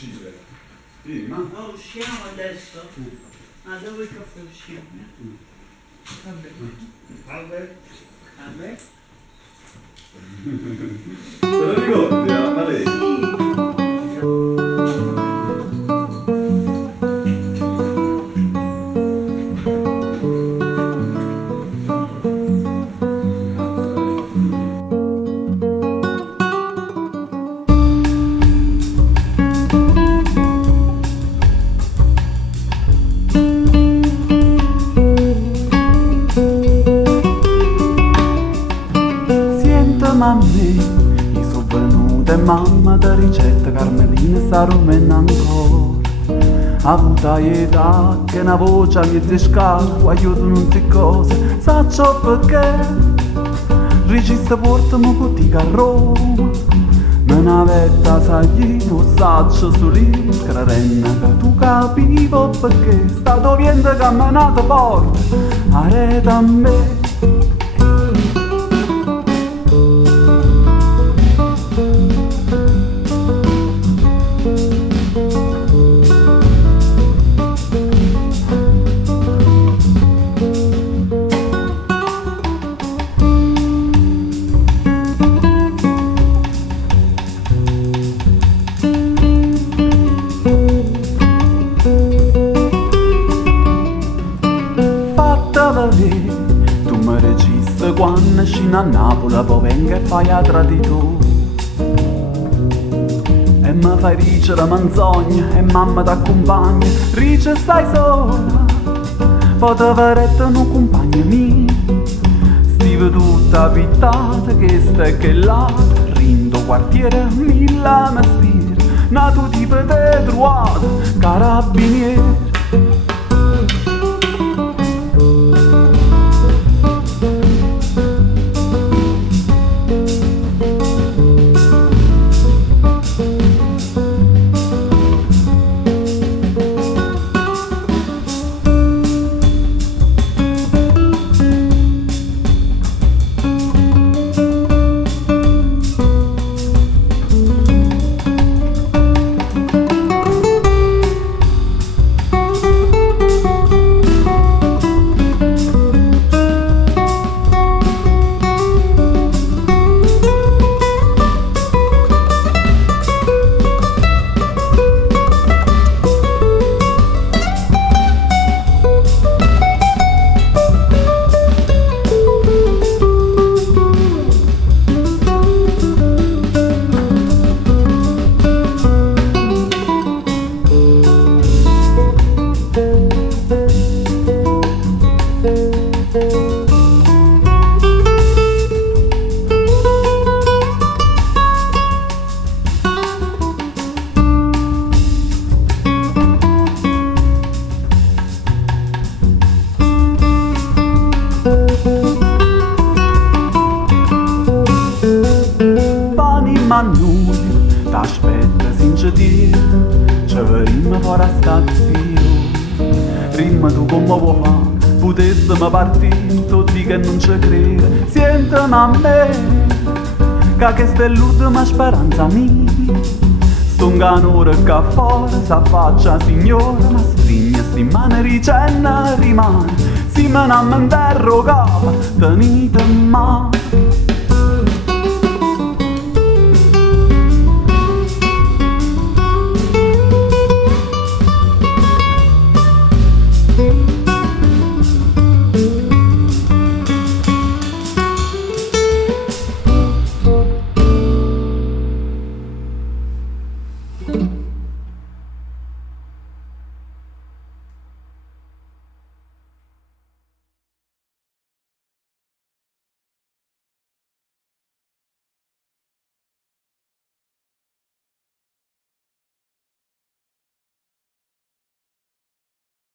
uscire. Prima? Ma usciamo adesso? Ah, dove che usciamo? Vabbè. Vabbè. Vabbè. Te lo ricordi, a lei? A me, io sono venuta e mamma da ricetta Carmelina sta rumena ancora. A avuta età che una voce mi zescava, aiuto non ti cose, saccio perché. Regista portami botica a Roma, me ne vetta saglino, saccio sull'iscra renna, che tu capivo perché, stato vento camminato forte, areta a me. Tu mi registri quando scino a Napoli, poi vengo e fai a traditore. E mi fai riccia la menzogna e mamma t'accompagna, riccia stai sola, poi te verrete un compagno mio. Stive tutta pittata che sta e che là, rindo quartiere mille mestieri, nato tipo te trovato, carabinieri. Mannuia, t'aspetta senza dire, ci vedremo fuori a stazione. Rimma tu come vuoi fare, potessimo partire, tutti che non ci crede. Sentimi a me, che questa è l'ultima speranza mia. Stonganore che fuori s'affaccia signora, ma stringe sti mani ricenna rimane. Si me ne interrogava, tenite in mano.